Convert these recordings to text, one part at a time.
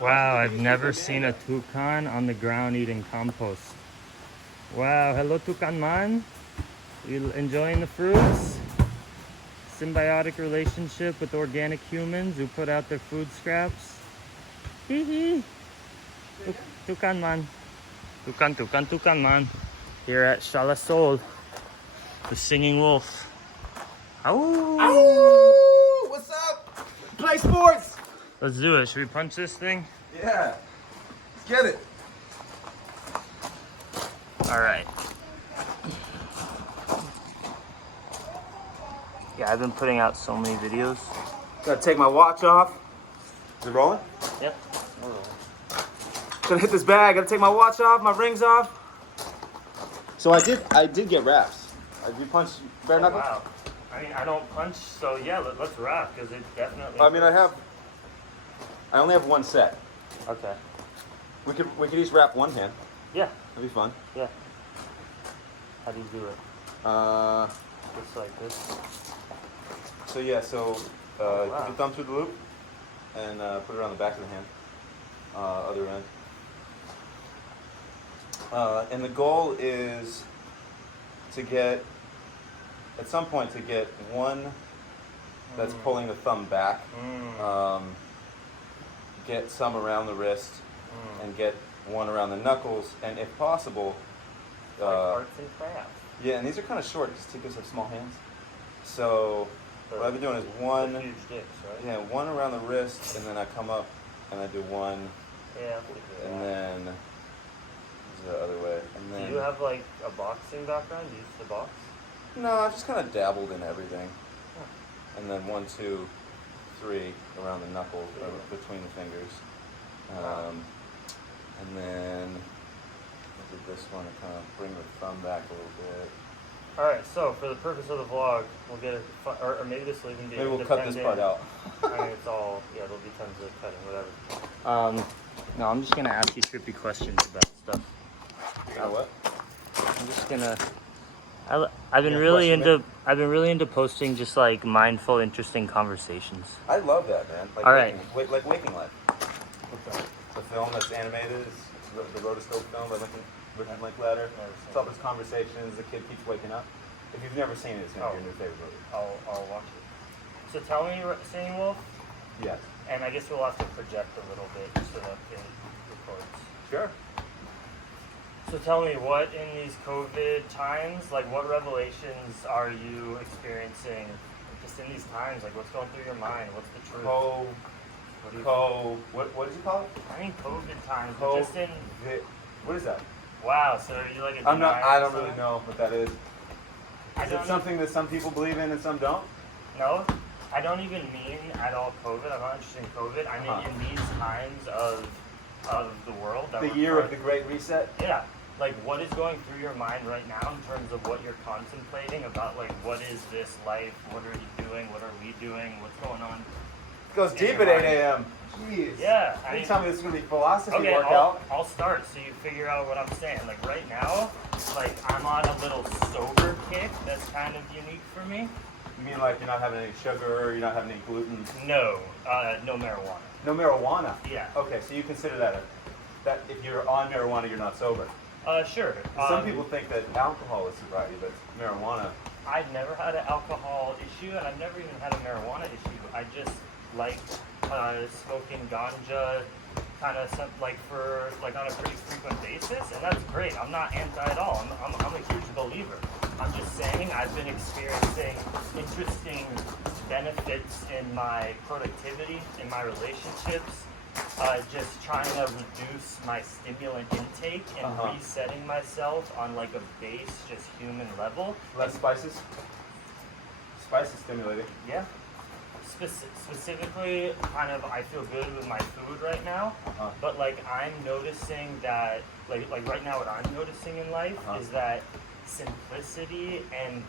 Wow, I've never seen a toucan on the ground eating compost. Wow, hello toucan man. You enjoying the fruits? Symbiotic relationship with organic humans who put out their food scraps. Hee hee. Toucan man. Toucan man. Here at Chalasol, the singing wolf. Ow! Ow! What's up? Play sports! Let's do it. Should we punch this thing? Yeah. Let's get it. All right. Yeah, I've been putting out so many videos. Gotta take my watch off. Is it rolling? Yep. Gonna hit this bag. Gotta take my watch off, my rings off. So I did get wraps. Did you punch bare knuckles? Wow. I mean, I don't punch, so yeah, let's wrap because it definitely. I mean, I only have one set. Okay. We could each wrap one hand. Yeah. That'd be fun. Yeah. How do you do it? Just like this. So yeah, wow. Put your thumb through the loop and put it around the back of the hand, other end. And the goal is to get, at some point, to get one that's pulling the thumb back, get some around the wrist, and get one around the knuckles, and if possible, like arts and crafts. Yeah, and these are kind of short just because have small hands. So what I've been doing is one, huge dicks, right? yeah, one around the wrist, and then I come up and I do one, Yeah. and then the other way, and then. Do you have like a boxing background? Do you used to box? No, I've just kind of dabbled in everything. And then 1, 2, 3 around the knuckles, between the fingers. And then I did this one to kind of bring the thumb back a little bit. All right, so for the purpose of the vlog, we'll get it, or maybe this will even be. Maybe we'll cut this part out. I mean, it's all, yeah, there'll be tons of cutting, whatever. No, I'm just gonna ask you trippy questions about stuff. You know what? I'm just gonna. I've been really into posting just like mindful, interesting conversations. I love that, man. Like all right. Like Waking Life. The film that's animated is the Rotoscope film by Lincoln Linklater. It's all those conversations. The kid keeps waking up. If you've never seen it, it's gonna be your new favorite movie. I'll watch it. So tell me, Singing Wolf. Yes. And I guess we'll have to project a little bit so that it records. Sure. So tell me, what in these COVID times, like what revelations are you experiencing just in these times? Like what's going through your mind? What's the truth? What did you call it? I mean COVID times, just in... What is that? Wow, so are you like a I don't really know what that is. Is it don't something that some people believe in and some don't? No, I don't even mean at all COVID. I'm not interested in COVID. I mean in these times of the world. That The year of the Great Reset? Yeah. Like, what is going through your mind right now in terms of what you're contemplating about, like, what is this life? What are you doing? What are we doing? What's going on? It goes deep at 8 a.m. Jeez. Yeah. You tell me this is going to be philosophy okay, workout. I'll start so you figure out what I'm saying. Like, right now, like, I'm on a little sober kick that's kind of unique for me. You mean like you're not having any sugar, you're not having any gluten? No, no marijuana. No marijuana? Yeah. Okay, so you consider that if you're on marijuana, you're not sober? Sure. Some people think that alcohol is sobriety, but marijuana. I've never had an alcohol issue, and I've never even had a marijuana issue. I just like smoking ganja, kind of like on a pretty frequent basis, and that's great. I'm not anti at all. I'm a huge believer. I'm just saying I've been experiencing interesting benefits in my productivity, in my relationships. Just trying to reduce my stimulant intake and resetting myself on like a base, just human level. Less spices? Spice is stimulating. Yeah. Specifically, kind of, I feel good with my food right now. But like I'm noticing that, like right now, what I'm noticing in life is that simplicity and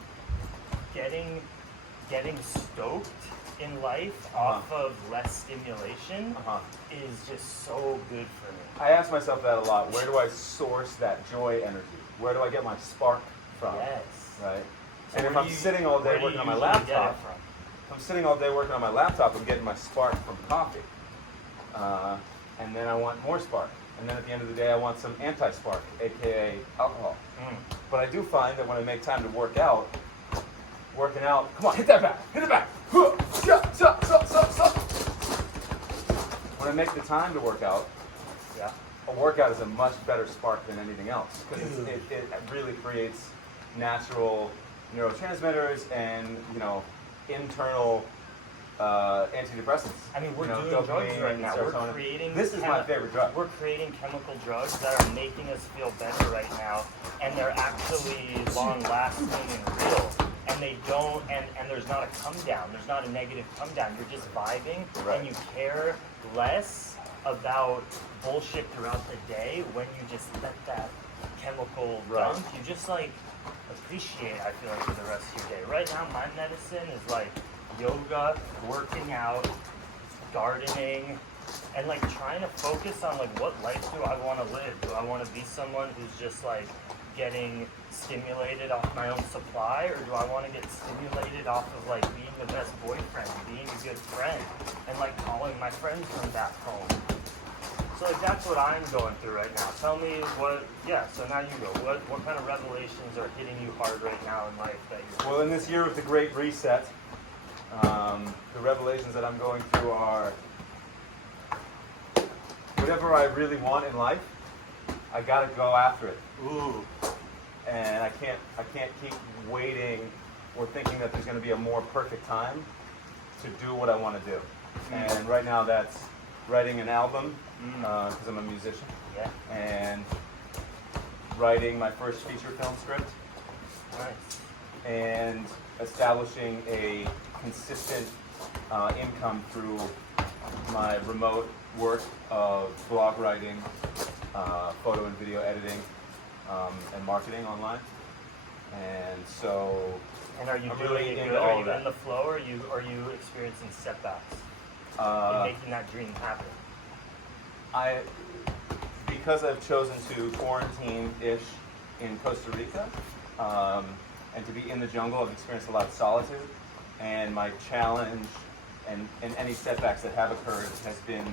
getting stoked in life off of less stimulation is just so good for me. I ask myself that a lot. Where do I source that joy energy? Where do I get my spark from? Yes. Right? So and if I'm sitting all day working on my laptop, I'm getting my spark from coffee. and then I want more spark. And then at the end of the day, I want some anti-spark, aka alcohol. But I do find that when I make time to working out, come on, hit that back, hit it back. When I make the time to work out, Yeah. a workout is a much better spark than anything else because it really creates natural neurotransmitters and internal antidepressants. I mean, we're doing dopamine drugs right and now. We're serotonin. creating. This is my favorite drug. We're creating chemical drugs that are making us feel better right now, and they're actually long-lasting and real. And they don't. And there's not a come down. There's not a negative come down. You're just vibing, Right. and you care less about bullshit throughout the day when you just let that chemical Right. dump. You just like appreciate. I feel like for the rest of your day. Right now, my medicine is like yoga, working out, gardening, and like trying to focus on like what life do I want to live? Do I want to be someone who's just like getting stimulated off my own supply, or do I want to get stimulated off of like being the best boyfriend, being a good friend, and like calling my friends from back home? So like that's what I'm going through right now. Tell me so now you go. What kind of revelations are hitting you hard right now in life that you're Well, in this year of the Great Reset, the revelations that I'm going through are whatever I really want in life, I gotta go after it. Ooh. And I can't keep waiting or thinking that there's gonna be a more perfect time to do what I want to do. And right now that's writing an album, because I'm a musician, Yeah. and writing my first feature film script, Nice. and establishing a consistent income through my remote work of blog writing, photo and video editing, and marketing online. And so And are you I'm doing really it into good? all Are of you that. in the flow, or are you experiencing setbacks in making that dream happen? Because I've chosen to quarantine-ish in Costa Rica, and to be in the jungle, I've experienced a lot of solitude, and my challenge and any setbacks that have occurred has been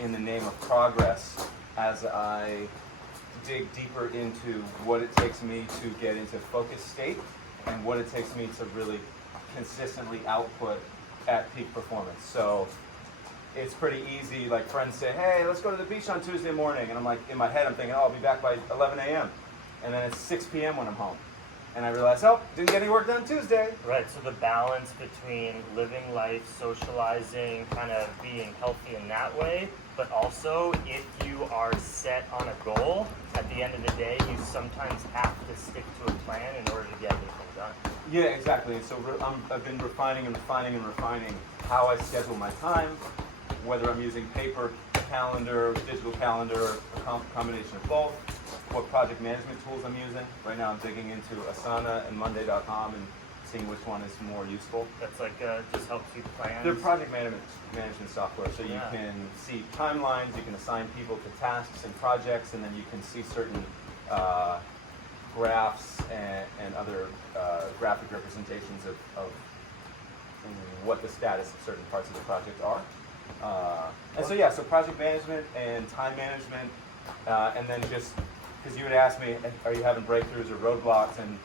in the name of progress as I dig deeper into what it takes me to get into focused state and what it takes me to really consistently output at peak performance. So it's pretty easy, like friends say, hey, let's go to the beach on Tuesday morning. And I'm like, in my head, I'm thinking, oh, I'll be back by 11 a.m. And then it's 6 p.m. when I'm home. And I realize, oh, didn't get any work done Tuesday. Right, so the balance between living life, socializing, kind of being healthy in that way, but also if you are set on a goal, at the end of the day, you sometimes have to stick to a plan in order to get anything done. Yeah, exactly. And so I've been refining how I schedule my time, whether I'm using paper calendar, digital calendar, a combination of both, what project management tools I'm using. Right now I'm digging into Asana and Monday.com and seeing which one is more useful. That's like, just helps you plan. They're project management software, so you Yeah. can see timelines, you can assign people to tasks and projects, and then you can see certain graphs and other graphic representations of what the status of certain parts of the project are. So project management and time management, and then just, because you would ask me, are you having breakthroughs or roadblocks, and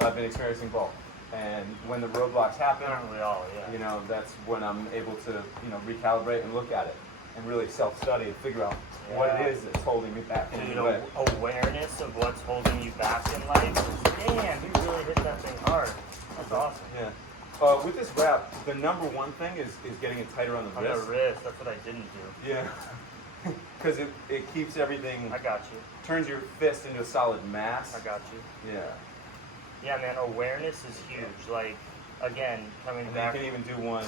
I've been experiencing both. And when the roadblocks happen, Aren't we all, yeah. that's when I'm able to, recalibrate and look at it and really self-study and figure out what it is that's holding me back. So, awareness of what's holding you back in life. Damn, you really hit that thing hard. That's awesome. Yeah. With this wrap, the number one thing is getting it tighter on the On wrist. the wrist, that's what I didn't do. Yeah. Because it keeps everything, I got you. turns your fist into a solid mass. I got you. Yeah. Yeah, man, awareness is huge. Like, again, coming And back. you can even do one,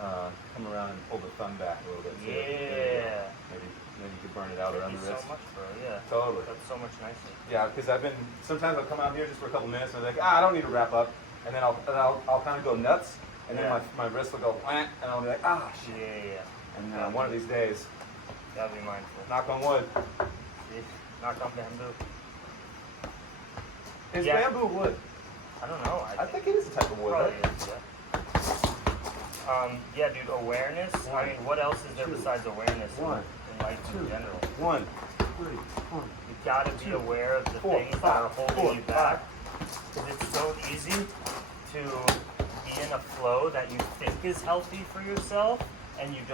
come around and pull the thumb back a little bit too. Yeah. Maybe you could burn it out Thank around you the wrist. so much, bro. Yeah. Totally. That's so much nicer. Yeah, because sometimes I'll come out here just for a couple minutes and I'm like, I don't need to wrap up. And then I'll kind of go nuts. And then Yeah. my wrist will go, and I'll be like, shit. Yeah. And one of these days, Gotta be mindful. knock on wood. Yeah. Knock on bamboo. Is Yeah. bamboo wood? I don't know. I think it is a type of wood. Probably Right? is, yeah. Yeah, dude, awareness. One, I mean, what else is there two, besides awareness one, in life in general? 1, 3, 1. You gotta be aware of the 4, things that 5, are holding 4, you back. Because it's so easy to be in a flow that you think is healthy for yourself, and you're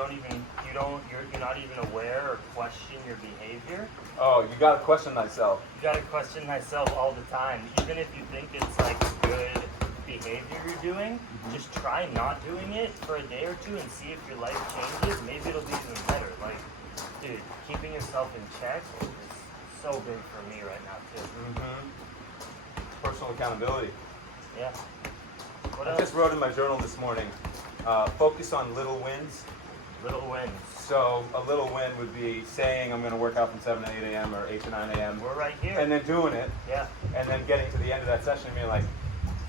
not even aware or question your behavior. Oh, you gotta question thyself. You gotta question thyself all the time. Even if you think it's like good behavior you're doing, just try not doing it for a day or two and see if your life changes. Maybe it'll be even better. Like, dude, keeping yourself in check is so big for me right now too. Personal accountability. Yeah. What I else? just wrote in my journal this morning, focus on little wins. Little wins. So a little win would be saying I'm going to work out from 7 to 8 a.m. or 8 to 9 a.m. We're right here. and then doing it, Yeah. and then getting to the end of that session and being like,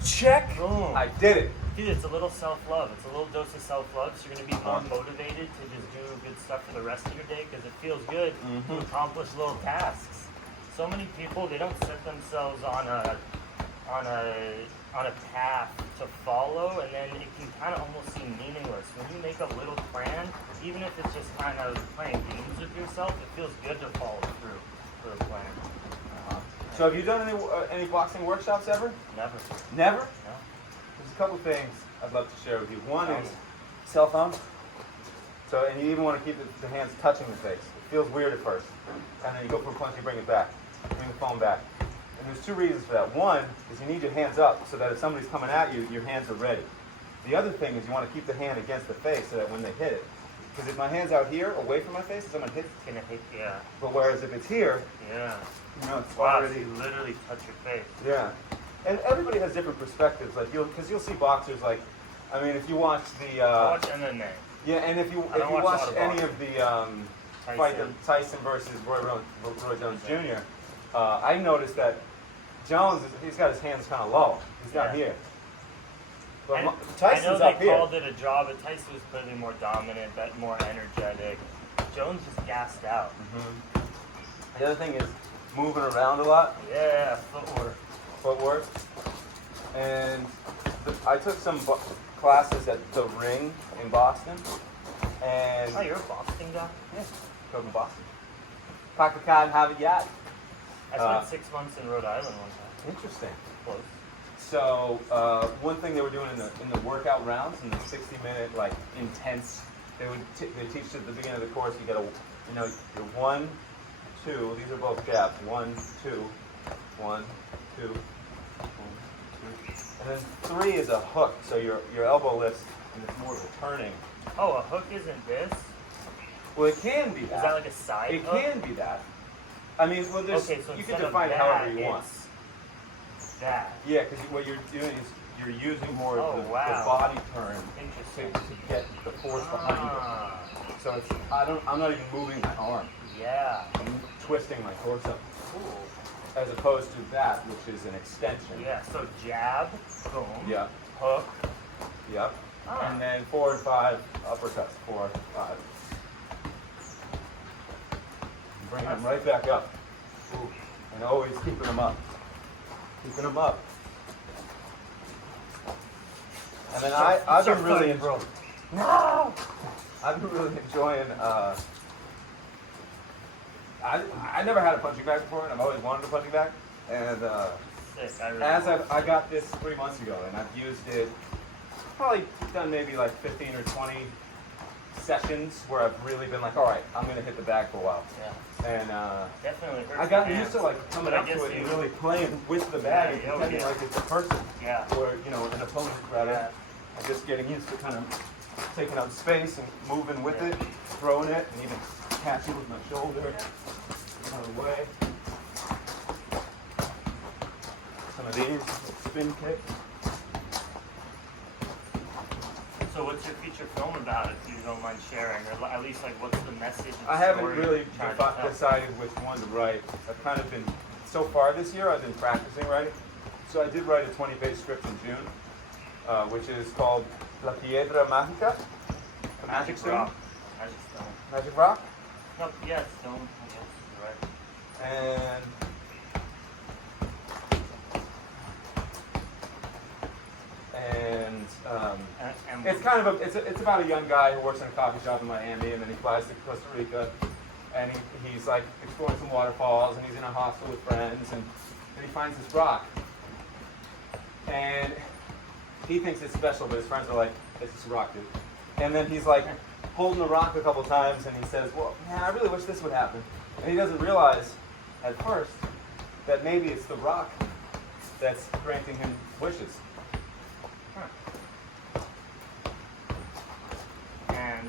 check, Boom. I did it. Dude, it's a little self-love. It's a little dose of self-love, so you're going to be more motivated to just do good stuff for the rest of your day because it feels good to accomplish little tasks. So many people, they don't set themselves on a path to follow, and then it can kind of almost seem meaningless. When you make a little plan, even if it's just kind of playing games with yourself, it feels good to follow through for a plan. So have you done any boxing workshops ever? Never. Never? No. There's a couple things I'd love to share with you. One is cell phone. So, and you even want to keep the hands touching the face. It feels weird at first. And then you go for a punch, you bring it back. Bring the phone back. And there's two reasons for that. One is you need your hands up so that if somebody's coming at you, your hands are ready. The other thing is you want to keep the hand against the face so that when they hit it. Because if my hand's out here, away from my face, and someone hits, It's going to hit, yeah. but whereas if it's here, Yeah. you know, it's Wow, already... you literally touch your face. Yeah, and everybody has different perspectives. Like you'll see boxers like, I mean, if you watch the I watch MMA. yeah, and if you I don't watch a watch lot of any boxing. of the fight, Tyson versus Roy Jones Jr., I noticed that Jones he's got his hands kind of low. He's down here. But I know Tyson's they up here. called it a draw, but Tyson was clearly more dominant, but more energetic. Jones just gassed out. The other thing is moving around a lot. Yeah, footwork. Footwork. And I took some classes at the Ring in Boston. And Oh, you're a boxing guy? yeah, go to Boston. Pack a card and have it yet. I spent 6 months in Rhode Island one time. Interesting. Close. So one thing they were doing in the workout rounds, in the 60-minute like intense, they teach at the beginning of the course. You got your 1, 2. These are both jabs. 1, 2, 1, 2, 1, 2, and then 3 is a hook. So your elbow lifts, and it's more of a turning. Oh, a hook isn't this? Well, it can be that. Is that like a side It hook? can be that. I mean, well, Okay, so you instead can of define it that, however you want. it's that. Yeah, because what you're doing is you're using more of the wow. body turn Interesting. to get the force behind Ah, it. So it's I'm not even moving my arm. yeah. I'm twisting my torso, Cool. as opposed to that, which is an extension. Yeah, so jab, boom. Yeah. Hook. Yep. Ah. And then 4 and 5 uppercuts. 4, 5. Bring them right back up. Ooh. And always keeping them up. Keeping them up. And then I've been really enjoying. No! I've been really enjoying. I never had a punching bag before, and I've always wanted a punching bag. And Sick. I really as want I got this 3 months ago, and I've used it. Probably done maybe like 15 or 20 sessions where I've really been like, all right, I'm gonna hit the bag for a while. Yeah. And Definitely hurts I got your used to hands. like coming But I up to guess it and you- really playing with the bag and Yeah, oh, pretending yeah. like it's a person Yeah. or an opponent rather. Yeah. I'm just getting used to kind of taking up space and moving with Yeah. it, throwing it, and even catching with my shoulder Yeah. out of the way. Some of these spin kicks. So what's your feature film about, if you don't mind sharing, or at least like what's the message? And I haven't story really you're trying to tell? decided which one to write. I've kind of been, so far this year, I've been practicing writing. So I did write a 20-page script in June, which is called La Piedra Mágica, the magic stone. rock. Magic stone. Magic rock. No, yeah, stone. I guess you're right. and And it's kind of it's about a young guy who works in a coffee shop in Miami, and then he flies to Costa Rica, and he's like exploring some waterfalls, and he's in a hostel with friends, and he finds this rock, and he thinks it's special, but his friends are like, "It's just a rock, dude." And then he's like holding the rock a couple times, and he says, "Well, man, I really wish this would happen," and he doesn't realize at first that maybe it's the rock that's granting him wishes. And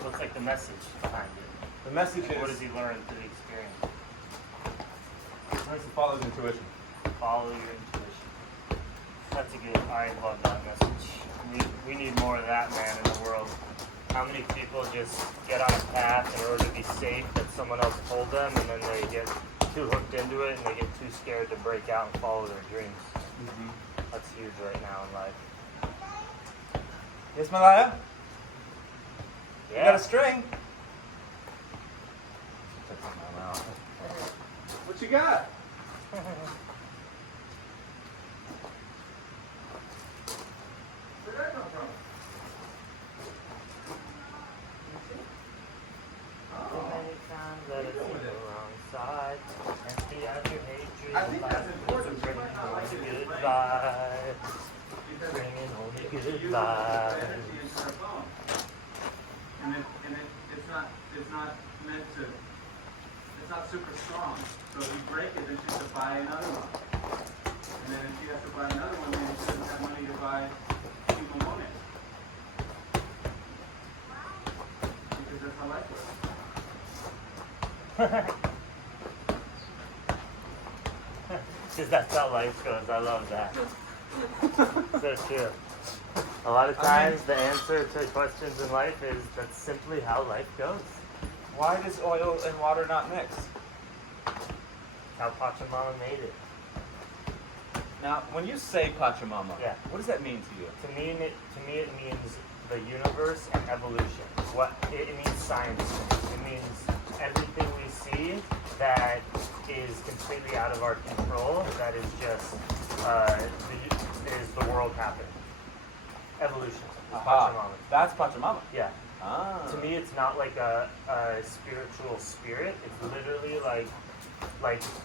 what's like the message behind it? The message What is does he learn through the experience? he learns to follow his intuition. Follow your intuition. That's a good. I love that message. We need more of that, man, in the world. How many people just get on a path in order to be safe that someone else told them, and then they get too hooked into it and they get too scared to break out and follow their dreams. That's huge right now in life. Yes, Malaya? You got Yeah. a string? What you got? Where'd that come from? So many times that it's on the wrong side. And see out your hatred. I think that's important. Bringing I only like it. good vibes. Bringing only good vibes. It's not super strong. So if you break it, then she has to buy another one. And then if she has to buy another one, then she doesn't have money to buy two limones. Because that's how life works. Because that's how life goes. I love that. So true. A lot of times the answer to questions in life is that's simply how life goes. Why does oil and water not mix? How Pachamama made it. Now, when you say Pachamama, Yeah. what does that mean to you? To me, it means the universe and evolution. What it means science. It means everything we see that is completely out of our control. That is just is the world happening. Evolution. Is Pachamama. That's Pachamama. Yeah. Ah. To me, it's not like a spiritual spirit. It's literally like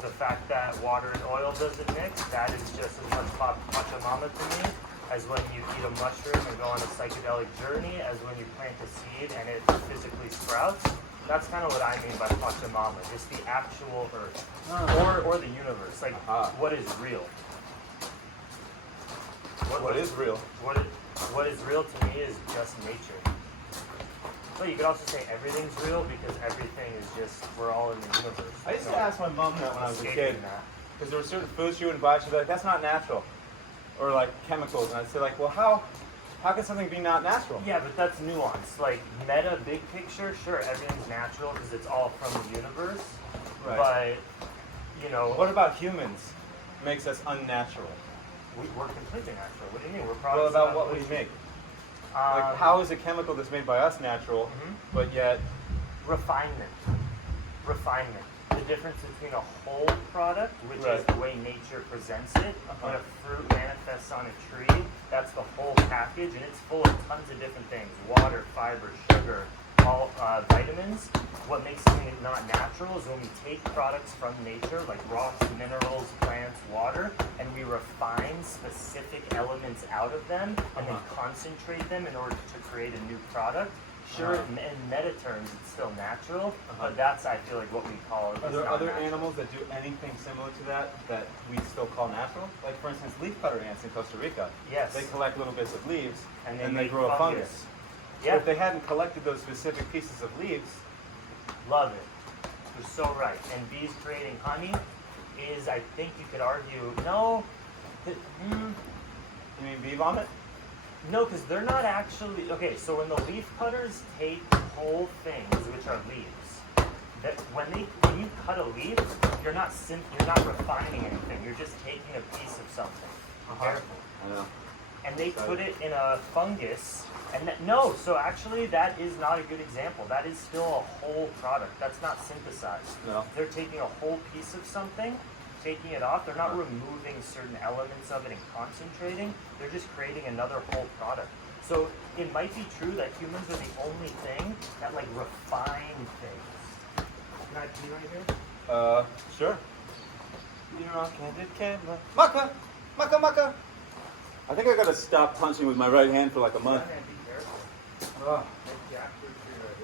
the fact that water and oil doesn't mix. That is just as much Pachamama to me as when you eat a mushroom and go on a psychedelic journey, as when you plant a seed and it physically sprouts. That's kind of what I mean by Pachamama, just the actual earth or the universe. Like what is real? What is real? What is real to me is just nature. Well, you could also say everything's real because everything is just, we're all in the universe. I used to ask my mom that when I was a kid, Escaping that. because there were certain foods she wouldn't buy. She'd be like, "That's not natural," or like chemicals, and I'd say like, "Well, how can something be not natural?" Yeah, but that's nuance. Like meta, big picture, sure, everything's natural because it's all from the universe. Right. But you know, What about humans makes us unnatural? we're completely natural. What do you mean? We're What products about of what we evolution. make? Like, Um, how is a chemical that's made by us natural, Mhm. but yet Refinement. Refinement. The difference between a whole product, which Right. is the way nature presents it, when a fruit manifests on a tree, that's the whole package, and it's full of tons of different things: water, fiber, sugar, all vitamins. What makes something not natural is when we take products from nature, like rocks, minerals, plants, water, and we refine specific elements out of them, and then concentrate them in order to create a new product. Sure, in meta terms, it's still natural, but that's, I feel like, what we call it. are is there not other natural. animals that do anything similar to that we still call natural? Like, for instance, leafcutter ants in Costa Rica. Yes. They collect little bits of leaves And and they they make grow a fungus. fungus. Yeah. But if they hadn't collected those specific pieces of leaves, Love it. You're so right. And bees creating honey is, I think you could argue, no, you mean bee vomit? no, because they're not actually, okay, so when the leaf cutters take whole things, which are leaves, that when you cut a leaf, you're not refining anything. You're just taking a piece of something. Careful. I know. And they put it in a fungus. And no, so actually that is not a good example. That is still a whole product. That's not synthesized. No. They're taking a whole piece of something, taking it off, they're not removing certain elements of it and concentrating. They're just creating another whole product. So it might be true that humans are the only thing that like refine things. Can I pee right here? Sure. You're on candid camera. Maka! Maka, maka! I think I gotta stop punching with my right hand for like a month. Yeah, man, be careful. Oh. There's jackfruit tree right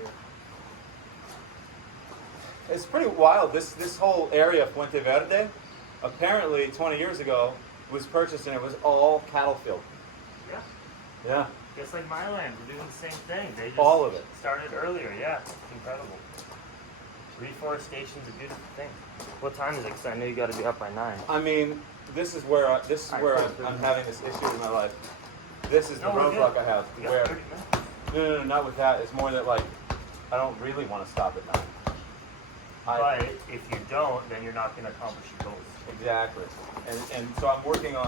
here. It's pretty wild. This whole area of Puente Verde, apparently 20 years ago, was purchased and it was all cattle field. Yeah. Yeah. Just like my land, we're doing the same thing. They just All of it. started earlier, yeah. It's incredible. Reforestation's a beautiful thing. What time is it? Because I know you got to be up by 9. I mean, this is where I'm having this issue in my life. This is the roadblock I have. We got Where 30 minutes. no, not with that. It's more that like I don't really want to stop at night. But if you don't, then you're not going to accomplish your goals. Exactly. And so I'm working on